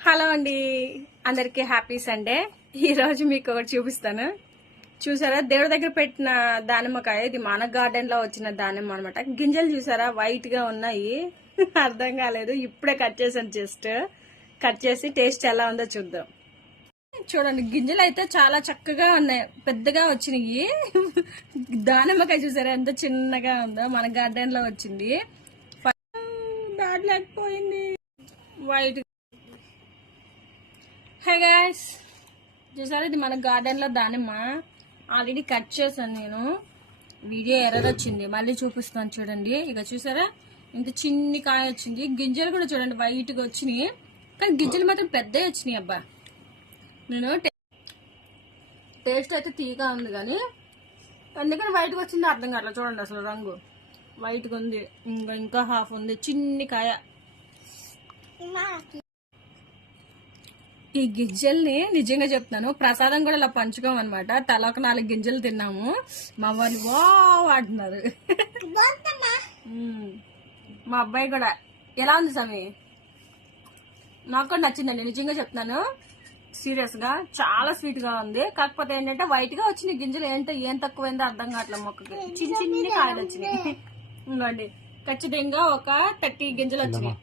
Hello అండి, అందరికి happy Sunday. ఈరోజు మీకు ఒకటి చూపిస్తాను. చూసారా, దేవుడి దగ్గర పెట్టిన దానిమ్మకాయ. ఇది మన గార్డెన్ లో వచ్చిన దానిమ్మ అనమాట. గింజలు చూసారా, వైట్ గా ఉన్నాయి. అర్థం కాలేదు, ఇప్పుడే కట్ చేసాను. జస్ట్ కట్ చేసి టేస్ట్ ఎలా ఉందో చూద్దాం. చూడండి, గింజలు అయితే చాలా చక్కగా ఉన్నాయి, పెద్దగా వచ్చినాయి. దానిమ్మకాయ చూసారా ఎంత చిన్నగా ఉందో, మన గార్డెన్ లో వచ్చింది. బ్యాడ్ లేకపోయింది వైట్. హే గైస్, చూసారా, ఇది మన గార్డెన్ లో దానిమ్మ. ఆల్రెడీ కట్ చేశాను నేను. వీడియో ఎర్రర్ వచ్చింది, మళ్ళీ చూపిస్తాను చూడండి. ఇక చూసారా, ఇంత చిన్ని కాయ వచ్చింది. గింజలు కూడా చూడండి వైట్ గా వచ్చినాయి, కానీ గింజలు మాత్రం పెద్దవి వచ్చినాయి. అబ్బా, నేను టేస్ట్ అయితే తీగా ఉంది, కానీ ఎందుకని వైట్ గా వచ్చిందో అర్థం కావట్లేదు. చూడండి, అసలు రంగు వైట్ గా ఉంది. ఇంకా హాఫ్ ఉంది, చిన్ని కాయ. ఈ గింజల్ని నిజంగా చెప్తాను, ప్రసాదం కూడా ఇలా పంచుకోమన్నమాట. తల ఒక 4 గింజలు తిన్నాము. మా వాళ్ళు వా అంటున్నారు. మా అబ్బాయి కూడా. ఎలా ఉంది సమీ? నాకు కూడా నచ్చిందండి, నిజంగా చెప్తున్నాను. సీరియస్ గా చాలా స్వీట్ గా ఉంది. కాకపోతే ఏంటంటే వైట్ గా వచ్చిన గింజలు ఏంటో ఏం తక్కువైందో అర్థం కావట్లేదు. మొక్కకి చిన్న చిన్ని కాయలు వచ్చినాయి. ఇంకోండి, ఖచ్చితంగా ఒక 30 గింజలు వచ్చినాయి.